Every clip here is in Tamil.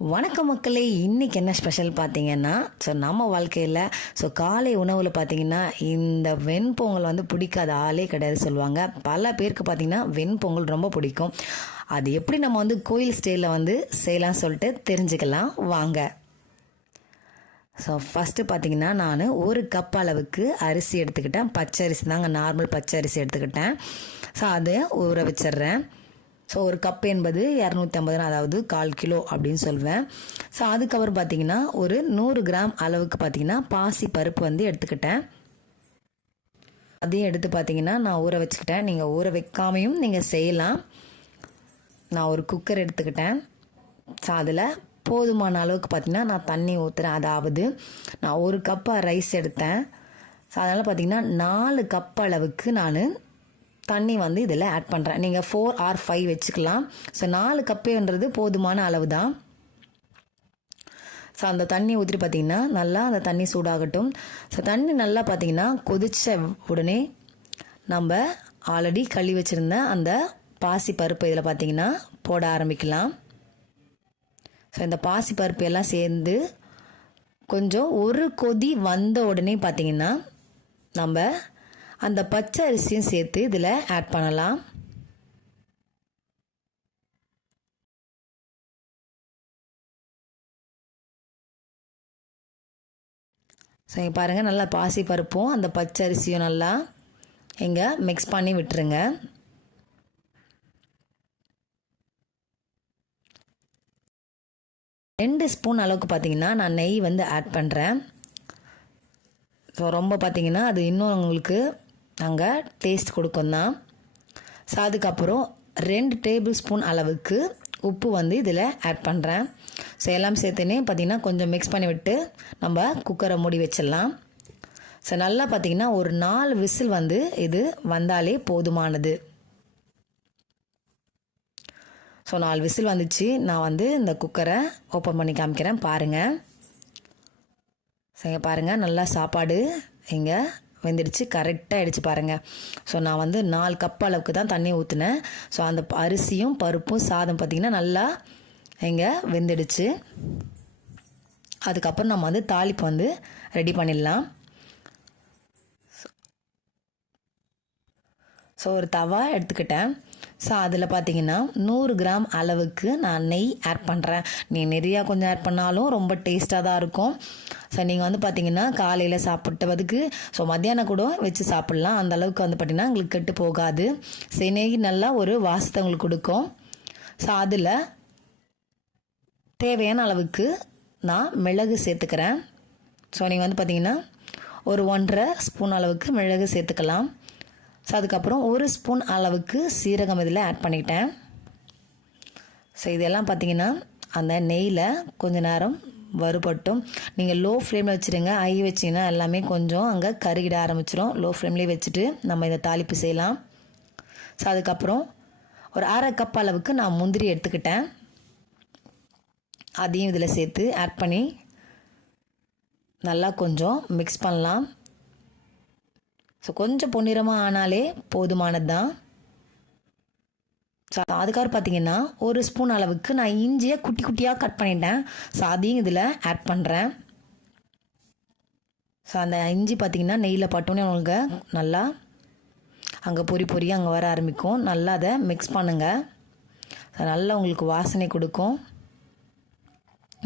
வணக்கம் மக்களே, இன்றைக்கி என்ன ஸ்பெஷல் பார்த்தீங்கன்னா, நம்ம வாழ்க்கையில் காலை உணவில் பார்த்தீங்கன்னா இந்த வெண்பொங்கல் பிடிக்காத ஆளே கிடையாது சொல்லுவாங்க. பல பேருக்கு பார்த்தீங்கன்னா வெண்பொங்கல் ரொம்ப பிடிக்கும். அது எப்படி நம்ம கோயில் ஸ்டைலில் செய்யலாம்னு சொல்லிட்டு தெரிஞ்சுக்கலாம் வாங்க. ஃபஸ்ட்டு பார்த்தீங்கன்னா நான் ஒரு கப் அளவுக்கு அரிசி எடுத்துக்கிட்டேன். பச்சை அரிசி தாங்க, நார்மல் பச்சை அரிசி எடுத்துக்கிட்டேன். அதை ஊற வச்சிடுறேன். ஒரு கப் என்பது 250, அதாவது 1/4 கிலோ அப்படின்னு சொல்வேன். அதுக்கப்புறம் பார்த்தீங்கன்னா ஒரு 100 கிராம் அளவுக்கு பார்த்தீங்கன்னா பாசி பருப்பு எடுத்துக்கிட்டேன். அதையும் எடுத்து பார்த்தீங்கன்னா நான் ஊற வச்சுக்கிட்டேன். நீங்கள் ஊற வைக்காமையும் நீங்கள் செய்யலாம். நான் ஒரு குக்கர் எடுத்துக்கிட்டேன். அதில் போதுமான அளவுக்கு பார்த்தீங்கன்னா நான் தண்ணி ஊற்றுறேன். அதாவது நான் ஒரு கப்பாக ரைஸ் எடுத்தேன். அதனால் பார்த்தீங்கன்னா 4 கப் அளவுக்கு நான் தண்ணி இதில் ஆட் பண்ணுறேன். நீங்கள் 4 or 5 வச்சுக்கலாம். 4 கப்புன்றது போதுமான அளவு தான். அந்த தண்ணி ஊற்றி பார்த்தீங்கன்னா நல்லா அந்த தண்ணி சூடாகட்டும். தண்ணி நல்லா பார்த்தீங்கன்னா கொதித்த உடனே நம்ம ஆல்ரெடி கழுவி வச்சுருந்த அந்த பாசி பருப்பு இதில் பார்த்தீங்கன்னா போட ஆரம்பிக்கலாம். இந்த பாசி பருப்பு எல்லாம் சேர்ந்து கொஞ்சம் ஒரு கொதி வந்த உடனே பார்த்தீங்கன்னா நம்ம அந்த பச்சை அரிசியும் சேர்த்து இதில் ஆட் பண்ணலாம். இங்கே பாருங்கள், நல்லா பாசி பருப்பும் அந்த பச்சை அரிசியும் நல்லா இங்கே மிக்ஸ் பண்ணி விட்டுருங்க. ரெண்டு ஸ்பூன் அளவுக்கு பார்த்தீங்கன்னா நான் நெய் ஆட் பண்ணுறேன். ரொம்ப பார்த்தீங்கன்னா அது இன்னும் உங்களுக்கு அங்கே டேஸ்ட் கொடுக்கும் தான். அதுக்கப்புறம் 2 டேபிள் ஸ்பூன் அளவுக்கு உப்பு இதில் ஆட் பண்ணுறேன். எல்லாம் சேர்த்துனே பார்த்தீங்கன்னா கொஞ்சம் மிக்ஸ் பண்ணி விட்டு நம்ம குக்கரை மூடி வச்சிடலாம். நல்லா பார்த்தீங்கன்னா ஒரு 4 விசில் இது வந்தாலே போதுமானது. 4 விசில் வந்துச்சு. நான் இந்த குக்கரை ஓப்பன் பண்ணி காமிக்கிறேன் பாருங்கள். பாருங்கள், நல்லா சாப்பாடு இங்கே வெந்துடுச்சு, கரெக்டாக ஆகிடுச்சு பாருங்கள். நான் 4 கப் அளவுக்கு தான் தண்ணி ஊற்றினேன். அந்த அரிசியும் பருப்பும் சாதம் பார்த்திங்கன்னா நல்லா இங்கே வெந்துடுச்சு. அதுக்கப்புறம் நம்ம தாளிப்பு ரெடி பண்ணிடலாம். ஒரு தவா எடுத்துக்கிட்டேன். அதில் பார்த்தீங்கன்னா 100 கிராம் அளவுக்கு நான் நெய் ஆட் பண்ணுறேன். நிறையா கொஞ்சம் ஆட் பண்ணாலும் ரொம்ப டேஸ்ட்டாக தான் இருக்கும். நீங்கள் பார்த்தீங்கன்னா காலையில் சாப்பிட்டதுக்கு மத்தியானம் கூட வச்சு சாப்பிட்லாம். அந்த அளவுக்கு பார்த்தீங்கன்னா உங்களுக்கு கெட்டு போகாது. நெய் நல்லா ஒரு வாசத்தை உங்களுக்கு கொடுக்கும். அதில் தேவையான அளவுக்கு நான் மிளகு சேர்த்துக்கிறேன். நீங்கள் பார்த்தீங்கன்னா ஒரு 1.5 ஸ்பூன் அளவுக்கு மிளகு சேர்த்துக்கலாம். அதுக்கப்புறம் 1 ஸ்பூன் அளவுக்கு சீரகம் இதில் ஆட் பண்ணிட்டேன். இதெல்லாம் பார்த்தீங்கன்னா அந்த நெய்யில் கொஞ்ச நேரம் வறுபட்டும். நீங்கள் லோ ஃப்ளேமில் வச்சுருங்க. ஹை வச்சிங்கன்னா எல்லாமே கொஞ்சம் அங்கே கருகிட ஆரம்பிச்சிடும். லோ ஃப்ளேம்லேயே வச்சுட்டு நம்ம இதை தாளிப்பு செய்யலாம். அதுக்கப்புறம் ஒரு 1/2 கப் அளவுக்கு நான் முந்திரி எடுத்துக்கிட்டேன். அதையும் இதில் சேர்த்து ஆட் பண்ணி நல்லா கொஞ்சம் மிக்ஸ் பண்ணலாம். கொஞ்சம் பொன்னிறமாக ஆனாலே போதுமானது தான். அதுக்கப்புறம் பார்த்தீங்கன்னா 1 ஸ்பூன் அளவுக்கு நான் இஞ்சியை குட்டி குட்டியாக கட் பண்ணிட்டேன். அதையும் இதில் ஆட் பண்ணுறேன். அந்த இஞ்சி பார்த்தீங்கன்னா நெய்யில் பட்டோன்னே உங்களுக்கு நல்லா அங்கே பொரியாக அங்கே வர ஆரம்பிக்கும். நல்லா அதை மிக்ஸ் பண்ணுங்கள். நல்லா உங்களுக்கு வாசனை கொடுக்கும்.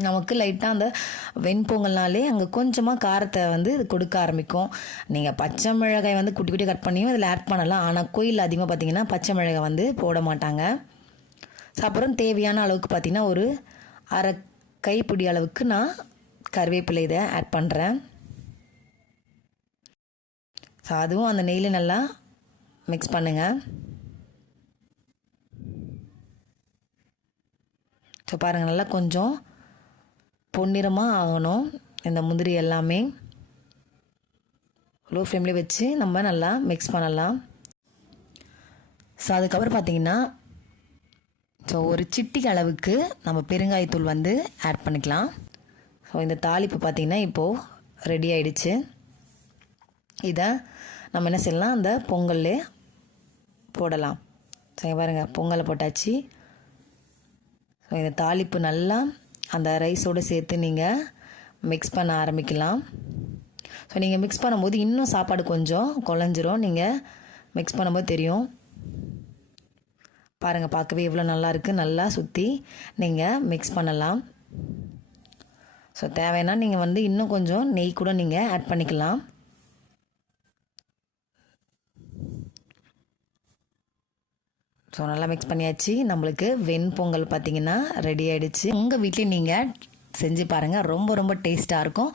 நமக்கு லைட்டாக அந்த வெண்பொங்கல்னாலே அங்கே கொஞ்சமாக காரத்தை இது கொடுக்க ஆரம்பிக்கும். நீங்கள் பச்சை மிளகாய் குட்டி குட்டி கட் பண்ணியும் இதில் ஆட் பண்ணலாம். ஆனால் கோயிலில் அதிகமாக பார்த்தீங்கன்னா பச்சை மிளகாய் போட மாட்டாங்க. அப்புறம் தேவையான அளவுக்கு பார்த்தீங்கன்னா ஒரு 1/2 கைப்பிடி அளவுக்கு நான் கருவேப்பிலை இதை ஆட் பண்ணுறேன். அதுவும் அந்த நெய்யில் நல்லா மிக்ஸ் பண்ணுங்கள். பாருங்கள், நல்லா கொஞ்சம் பொன்னிறமாக ஆகணும். இந்த முந்திரி எல்லாமே லோ ஃப்ளேம்லேயே வச்சு நம்ம நல்லா மிக்ஸ் பண்ணலாம். அதுக்கப்புறம் பார்த்தீங்கன்னா ஒரு சிட்டிக்கு அளவுக்கு நம்ம பெருங்காயத்தூள் ஆட் பண்ணிக்கலாம். இந்த தாளிப்பு பார்த்திங்கன்னா இப்போது ரெடி ஆகிடுச்சு. இதை நம்ம என்ன செய்யலாம், அந்த பொங்கல்லே போடலாம். பாருங்கள், பொங்கலை போட்டாச்சு. இந்த தாளிப்பு நல்லா அந்த ரைஸோடு சேர்த்து நீங்கள் மிக்ஸ் பண்ண ஆரம்பிக்கலாம். ஸோ நீங்கள் மிக்ஸ் பண்ணும்போது இன்னும் சாப்பாடு கொஞ்சம் குழஞ்சிரும். நீங்கள் மிக்ஸ் பண்ணும்போது தெரியும். பாருங்கள், பார்க்கவே எவ்வளோ நல்லாயிருக்கு. நல்லா சுற்றி நீங்கள் மிக்ஸ் பண்ணலாம். ஸோ தேவைன்னா நீங்கள் இன்னும் கொஞ்சம் நெய் கூட நீங்கள் ஆட் பண்ணிக்கலாம். ஸோ நல்லா மிக்ஸ் பண்ணியாச்சு. நம்மளுக்கு வெண்பொங்கல் பார்த்திங்கன்னா ரெடி ஆகிடுச்சு. உங்கள் வீட்லேயும் நீங்கள் செஞ்சு பாருங்கள். ரொம்ப ரொம்ப டேஸ்ட்டாக இருக்கும்.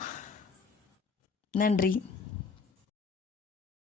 நன்றி.